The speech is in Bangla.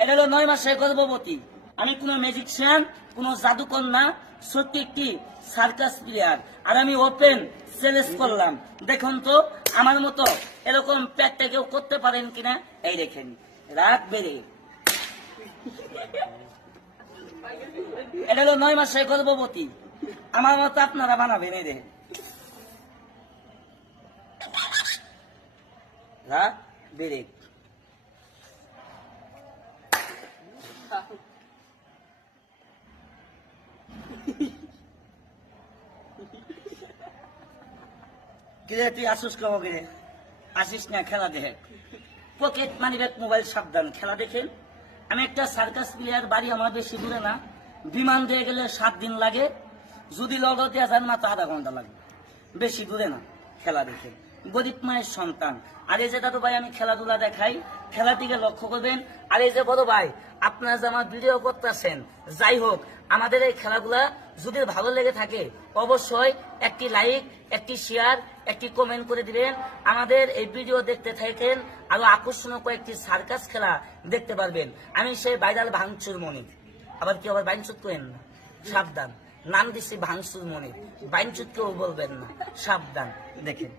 এটা হলো 9 মাসের গর্ভবতী। আমি কোনো ম্যাজিকশিয়ান, কোনো জাদুকর না, সত্যি একটি সার্কাস প্লেয়ার। আর আমি ওপেন চ্যালেঞ্জ করলাম, দেখুন তো আমার মতো এরকম প্যাকটা কেউ করতে পারেন কিনা। এই দেখেন, রাত বেড়ে। এটা হলো 9 মাসের গর্ভবতী। আমার মতো আপনারা বানাবেন। এই দেখেন, রাত বেড়ে। কিরে তুই আসিস কবে কিরে? আসিস না, খেলা দেখে। পকেট মানি ব্যাগ মোবাইল সাবধান, খেলা দেখেন। আমি একটা সার্কাস প্লেয়ার, বাড়ি আমার বেশি দূরে না। বিমান দিয়ে গেলে 7 দিন লাগে, যদি লড়ো দেওয়া যান মাত্র আধা ঘন্টা লাগে, বেশি দূরে না। খেলা দেখেন, গরিব মায়ের সন্তান। আর এই যে দাদু ভাই আমি খেলাধুলা দেখাই, খেলাটিকে লক্ষ্য করবেন। আর এই যে বড় ভাই আপনারা যে আমার ভিডিও করতেছেন, যাই হোক আমাদের এই খেলাগুলা যদি ভালো লেগে থাকে অবশ্যই একটি লাইক, একটি শেয়ার, একটি কমেন্ট করে দিবেন। আমাদের এই ভিডিও দেখতে থাকেন, আরো আকর্ষণীয় কয়েকটি সার্কাস খেলা দেখতে পারবেন। আমি সেই ভাইরাল ভাঙচুর মনি। আবার কি আবার বাইনচুত করেন না, সাবধান। নাম দিচ্ছি ভাঙচুর মনি, বাইনচুত কেউ বলবেন না, সাবধান। দেখেন।